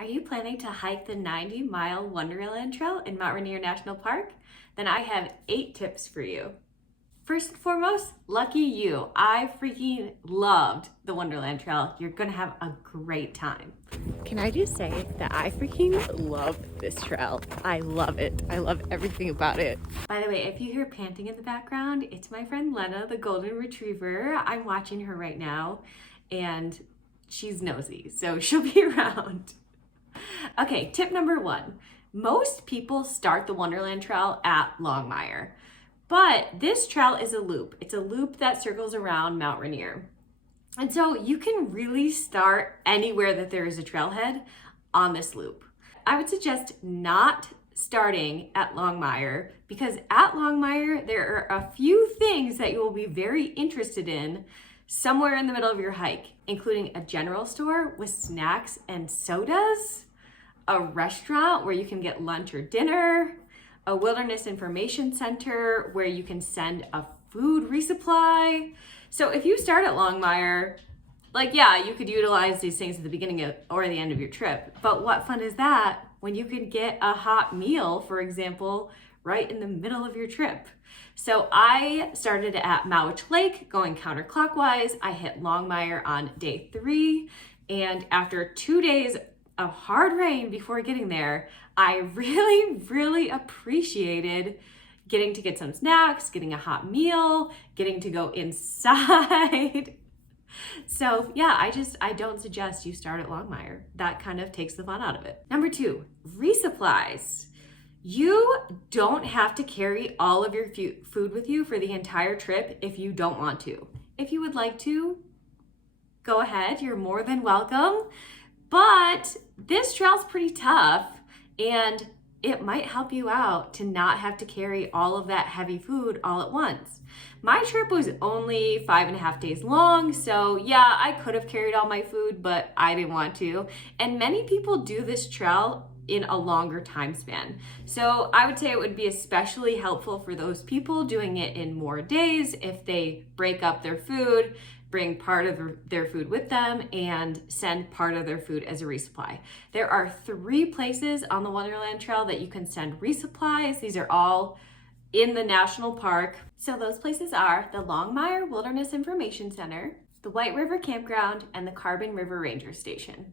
Are you planning to hike the 90-mile Wonderland Trail in Mount Rainier National Park? Then I have 8 tips for you. First and foremost, lucky you. I freaking loved the Wonderland Trail. You're gonna have a great time. Can I just say that I freaking love this trail. I love it. I love everything about it. By the way, if you hear panting in the background, it's my friend Lena, the golden retriever. I'm watching her right now and she's nosy, so she'll be around. Okay, tip number 1. Most people start the Wonderland Trail at Longmire, but this trail is a loop. It's a loop that circles around Mount Rainier. And so you can really start anywhere that there is a trailhead on this loop. I would suggest not starting at Longmire because at Longmire, there are a few things that you will be very interested in somewhere in the middle of your hike, including a general store with snacks and sodas, a restaurant where you can get lunch or dinner, a wilderness information center where you can send a food resupply. So if you start at Longmire, you could utilize these things at the beginning or the end of your trip. But what fun is that when you can get a hot meal, for example, right in the middle of your trip? So I started at Mowich Lake going counterclockwise. I hit Longmire on day 3. And after 2 days of hard rain before getting there, I really appreciated getting to get some snacks, getting a hot meal, getting to go inside. So yeah, I don't suggest you start at Longmire. That kind of takes the fun out of it. Number 2, resupplies. You don't have to carry all of your food with you for the entire trip if you don't want to. If you would like to, go ahead, you're more than welcome. But this trail's pretty tough and it might help you out to not have to carry all of that heavy food all at once. My trip was only 5.5 days long, so yeah, I could have carried all my food, but I didn't want to. And many people do this trail in a longer time span. So I would say it would be especially helpful for those people doing it in more days if they break up their food, bring part of their food with them, and send part of their food as a resupply. There are 3 places on the Wonderland Trail that you can send resupplies. These are all in the national park. So those places are the Longmire Wilderness Information Center, the White River Campground, and the Carbon River Ranger Station.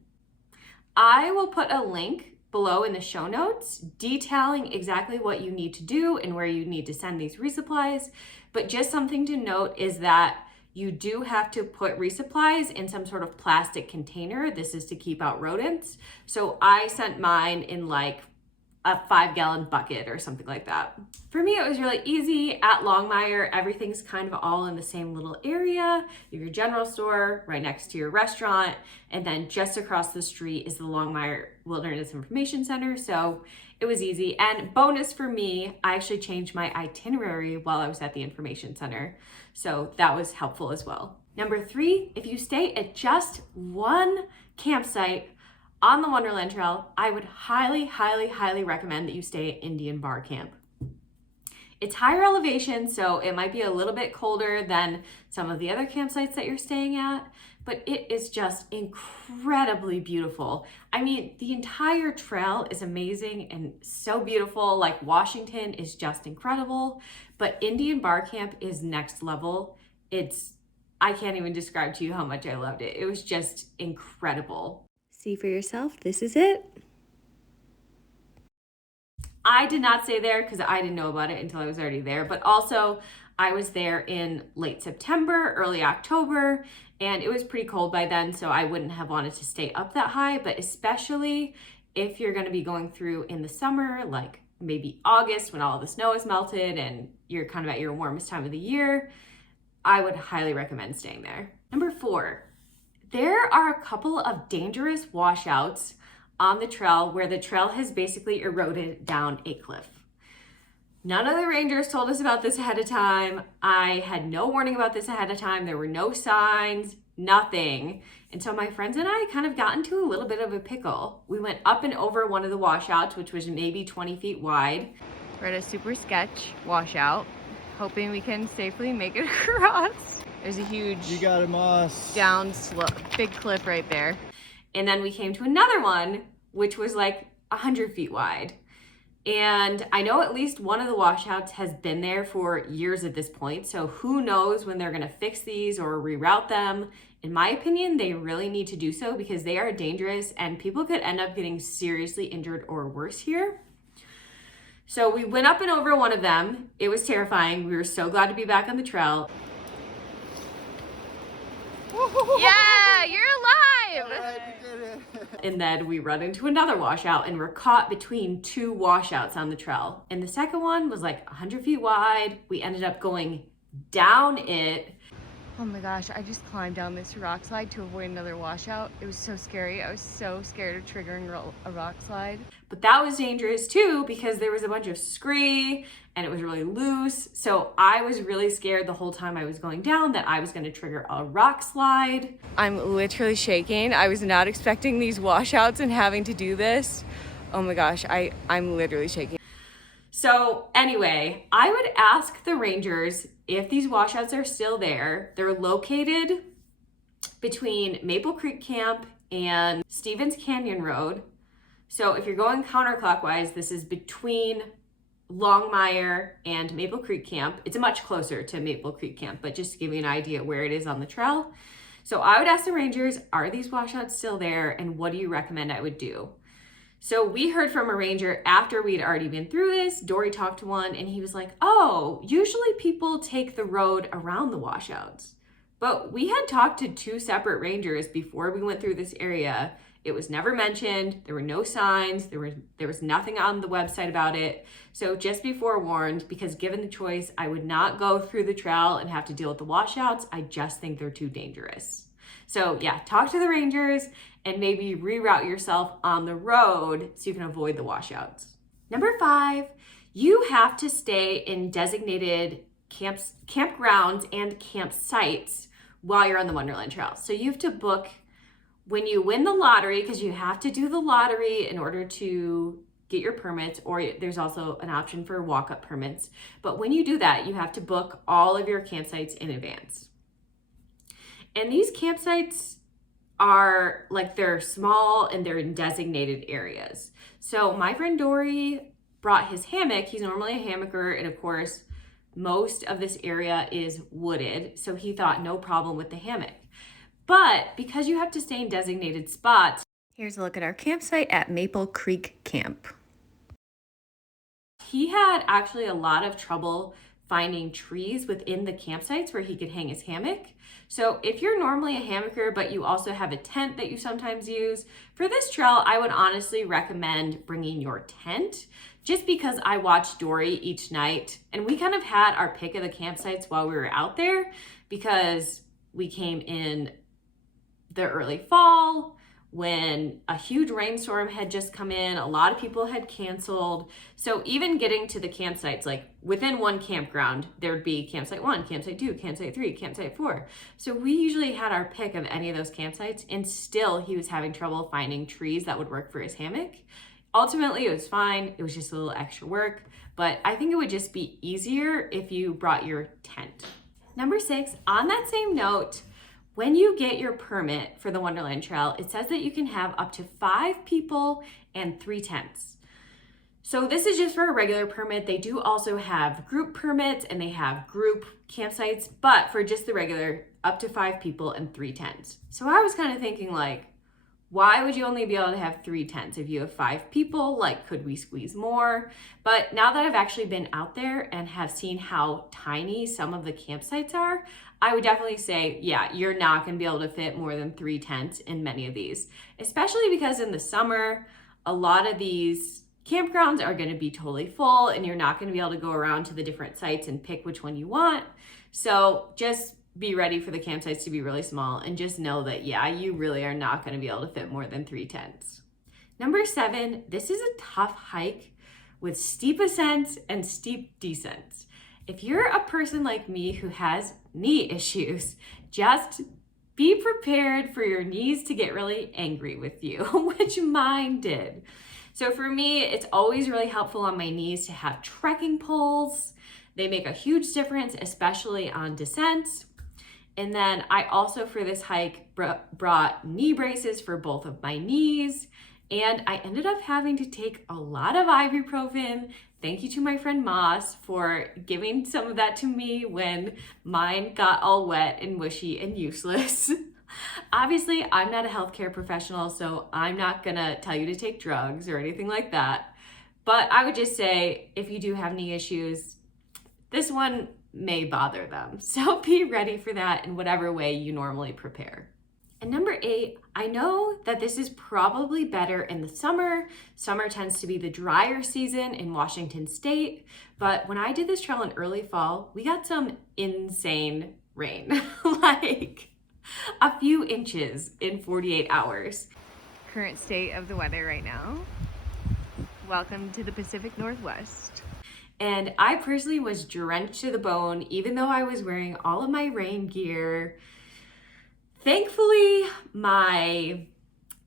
I will put a link below in the show notes detailing exactly what you need to do and where you need to send these resupplies. But just something to note is that you do have to put resupplies in some sort of plastic container. This is to keep out rodents. So I sent mine in like a 5-gallon bucket or something like that. For me, it was really easy. At Longmire, everything's kind of all in the same little area. You have your general store right next to your restaurant, and then just across the street is the Longmire Wilderness Information Center. So it was easy. And bonus for me, I actually changed my itinerary while I was at the information center. So that was helpful as well. Number 3, if you stay at just one campsite on the Wonderland Trail, I would highly recommend that you stay at Indian Bar Camp. It's higher elevation, so it might be a little bit colder than some of the other campsites that you're staying at, but it is just incredibly beautiful. I mean, the entire trail is amazing and so beautiful. Like Washington is just incredible, but Indian Bar Camp is next level. I can't even describe to you how much I loved it. It was just incredible. See for yourself, this is it. I did not stay there because I didn't know about it until I was already there, but also I was there in late September, early October, and it was pretty cold by then, so I wouldn't have wanted to stay up that high, but especially if you're gonna be going through in the summer, like maybe August when all of the snow is melted and you're kind of at your warmest time of the year, I would highly recommend staying there. Number 4, there are a couple of dangerous washouts on the trail where the trail has basically eroded down a cliff. None of the rangers told us about this ahead of time. I had no warning about this ahead of time. There were no signs, nothing. And so my friends and I kind of got into a little bit of a pickle. We went up and over one of the washouts, which was maybe 20 feet wide. We're at a super sketch washout, hoping we can safely make it across. There's a huge You got it, Moss. down slope, big cliff right there. And then we came to another one which was like 100 feet wide. And I know at least one of the washouts has been there for years at this point. So who knows when they're gonna fix these or reroute them. In my opinion, they really need to do so because they are dangerous and people could end up getting seriously injured or worse here. So we went up and over one of them. It was terrifying. We were so glad to be back on the trail. Yeah, you're alive! All right, we did it. And then we run into another washout and we're caught between two washouts on the trail. And the second one was like 100 feet wide. We ended up going down it. Oh my gosh, I just climbed down this rock slide to avoid another washout. It was so scary. I was so scared of triggering a rock slide. But that was dangerous too because there was a bunch of scree and it was really loose. So I was really scared the whole time I was going down that I was gonna trigger a rock slide. I'm literally shaking. I was not expecting these washouts and having to do this. Oh my gosh, I'm literally shaking. So anyway, I would ask the rangers if these washouts are still there. They're located between Maple Creek Camp and Stevens Canyon Road. So if you're going counterclockwise, this is between Longmire and Maple Creek Camp. It's much closer to Maple Creek Camp, but just to give you an idea where it is on the trail. So I would ask the rangers, are these washouts still there? And what do you recommend I would do? So we heard from a ranger after we'd already been through this. Dory talked to one and he was like, oh, usually people take the road around the washouts. But we had talked to two separate rangers before we went through this area. It was never mentioned. There were no signs. There was nothing on the website about it. So just be forewarned, because given the choice, I would not go through the trail and have to deal with the washouts. I just think they're too dangerous. So yeah, talk to the rangers and maybe reroute yourself on the road so you can avoid the washouts. Number 5, you have to stay in designated campgrounds and campsites while you're on the Wonderland Trail. So you have to book when you win the lottery, because you have to do the lottery in order to get your permits, or there's also an option for walk-up permits. But when you do that, you have to book all of your campsites in advance. And these campsites are like, they're small and they're in designated areas. So my friend Dory brought his hammock. He's normally a hammocker, and of course, most of this area is wooded. So he thought no problem with the hammock. But because you have to stay in designated spots, here's a look at our campsite at Maple Creek Camp. He had actually a lot of trouble finding trees within the campsites where he could hang his hammock. So if you're normally a hammocker, but you also have a tent that you sometimes use, for this trail, I would honestly recommend bringing your tent, just because I watched Dory each night and we kind of had our pick of the campsites while we were out there, because we came in the early fall when a huge rainstorm had just come in. A lot of people had canceled. So even getting to the campsites, like within one campground, there would be campsite 1, campsite 2, campsite 3, campsite 4. So we usually had our pick of any of those campsites, and still he was having trouble finding trees that would work for his hammock. Ultimately, it was fine. It was just a little extra work, but I think it would just be easier if you brought your tent. Number 6, on that same note, when you get your permit for the Wonderland Trail, it says that you can have up to 5 people and 3 tents. So this is just for a regular permit. They do also have group permits and they have group campsites, but for just the regular, up to 5 people and 3 tents. So I was kind of thinking, like, why would you only be able to have 3 tents if you have 5 people? Like, could we squeeze more? But now that I've actually been out there and have seen how tiny some of the campsites are, I would definitely say, yeah, you're not gonna be able to fit more than 3 tents in many of these, especially because in the summer, a lot of these campgrounds are gonna be totally full and you're not gonna be able to go around to the different sites and pick which one you want. So just be ready for the campsites to be really small, and just know that, yeah, you really are not gonna be able to fit more than 3 tents. Number 7, this is a tough hike with steep ascents and steep descents. If you're a person like me who has knee issues, just be prepared for your knees to get really angry with you, which mine did. So for me, it's always really helpful on my knees to have trekking poles. They make a huge difference, especially on descents. And then I also, for this hike, brought knee braces for both of my knees. And I ended up having to take a lot of ibuprofen. Thank you to my friend Moss for giving some of that to me when mine got all wet and mushy and useless. Obviously, I'm not a healthcare professional, so I'm not gonna tell you to take drugs or anything like that. But I would just say, if you do have any issues, this one may bother them. So be ready for that in whatever way you normally prepare. And number 8, I know that this is probably better in the summer. Summer tends to be the drier season in Washington State, but when I did this trail in early fall, we got some insane rain, like a few inches in 48 hours. Current state of the weather right now. Welcome to the Pacific Northwest. And I personally was drenched to the bone, even though I was wearing all of my rain gear. Thankfully, my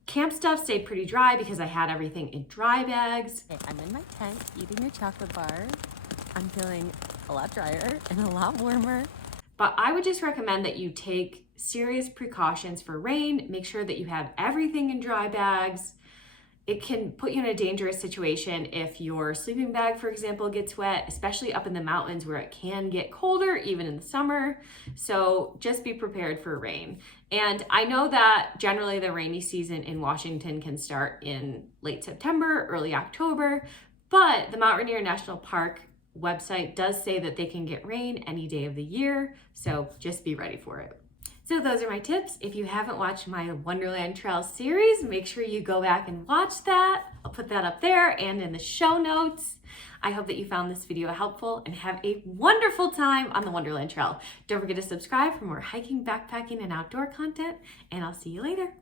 camp stuff stayed pretty dry because I had everything in dry bags. Okay, I'm in my tent eating a chocolate bar. I'm feeling a lot drier and a lot warmer. But I would just recommend that you take serious precautions for rain. Make sure that you have everything in dry bags. It can put you in a dangerous situation if your sleeping bag, for example, gets wet, especially up in the mountains where it can get colder, even in the summer. So just be prepared for rain. And I know that generally the rainy season in Washington can start in late September, early October, but the Mount Rainier National Park website does say that they can get rain any day of the year. So just be ready for it. So those are my tips. If you haven't watched my Wonderland Trail series, make sure you go back and watch that. I'll put that up there and in the show notes. I hope that you found this video helpful and have a wonderful time on the Wonderland Trail. Don't forget to subscribe for more hiking, backpacking, and outdoor content, and I'll see you later.